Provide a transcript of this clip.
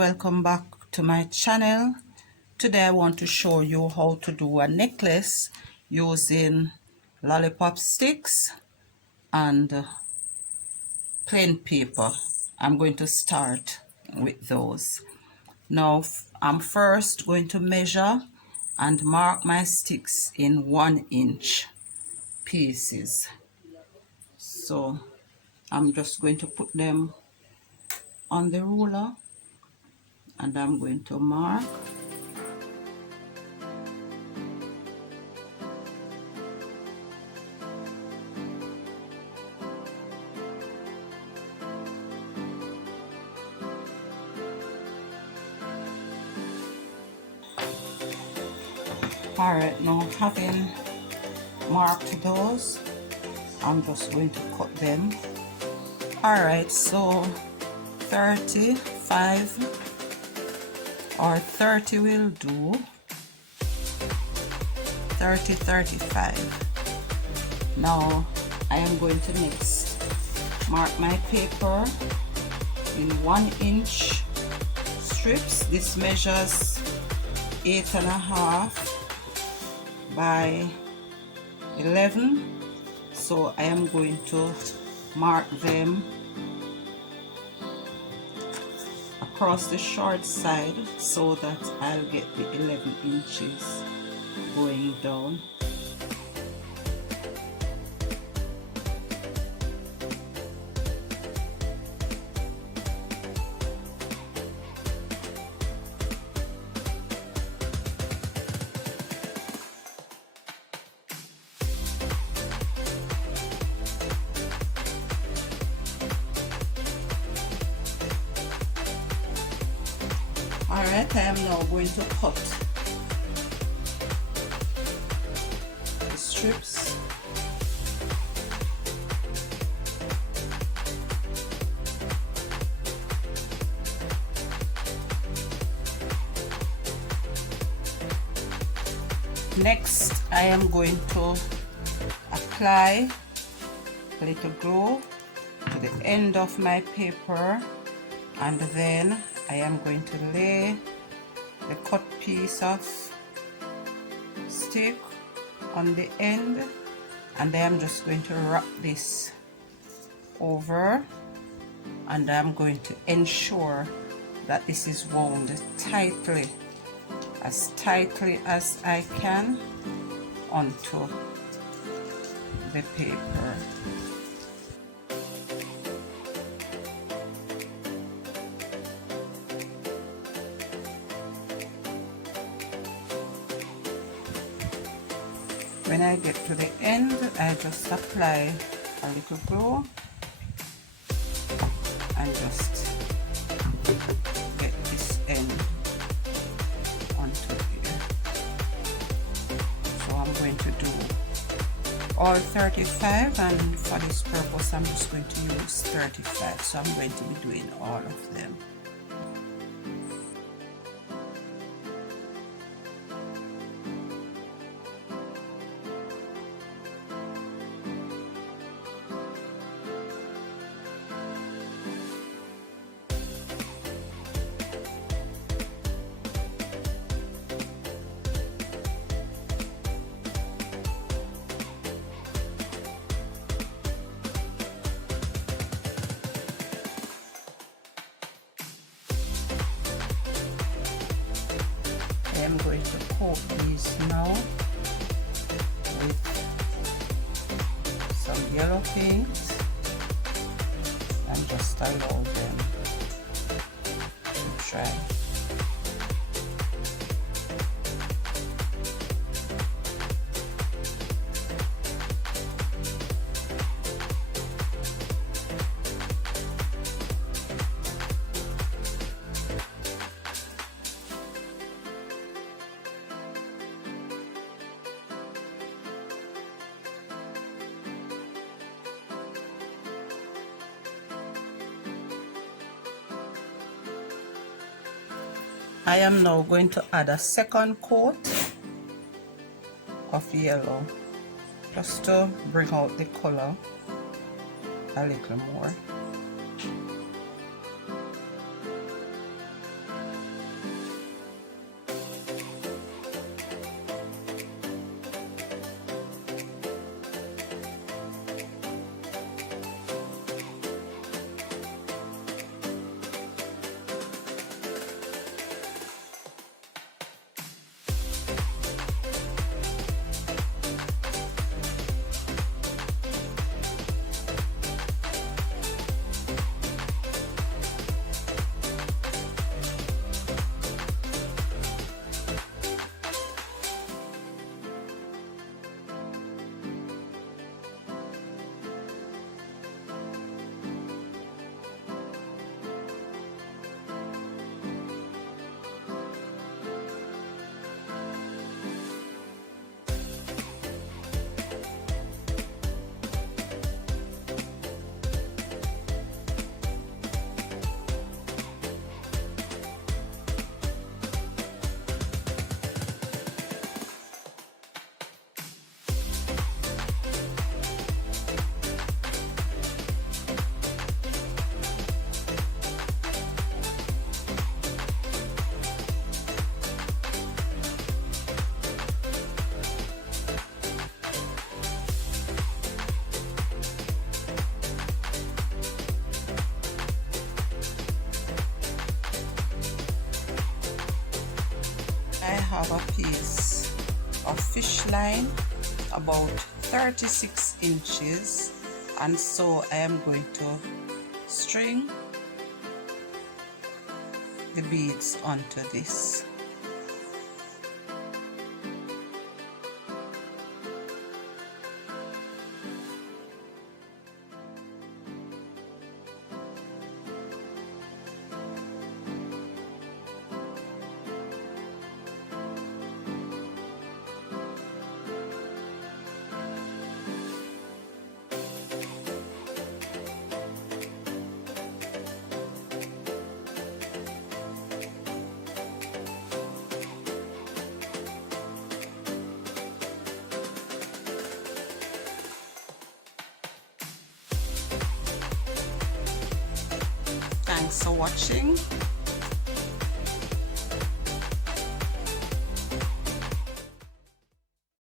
welcome back to my channel. Today I want to show you how to do a necklace using lollipop sticks and plain paper. I'm going to start with those. Now I'm first going to measure and mark my sticks in 1-inch pieces. So I'm just going to put them on the ruler and I'm going to mark. Alright, now having marked those, I'm just going to cut them. Alright, so 35 or 30 will do. 30, 35. Now I am going to next mark my paper in 1-inch strips. This measures 8.5 by 11, so I am going to mark them across the short side so that I'll get the 11 inches going down. Alright, I am now going to cut the strips. Next, I am going to apply a little glue to the end of my paper, and then I am going to lay the cut piece of stick on the end, and I am just going to wrap this over, and I'm going to ensure that this is wound tightly as I can onto the paper. When I get to the end, I just apply a little glue and just get this end onto here. So I'm going to do all 35, and for this purpose I'm just going to use 35, so I'm going to be doing all of them. I'm going to coat these now with some yellow paint and just allow them to dry. I am now going to add a second coat of yellow just to bring out the color a little more. have a piece of fish line about 36 inches, and so I am going to string the beads onto this. Thanks for watching.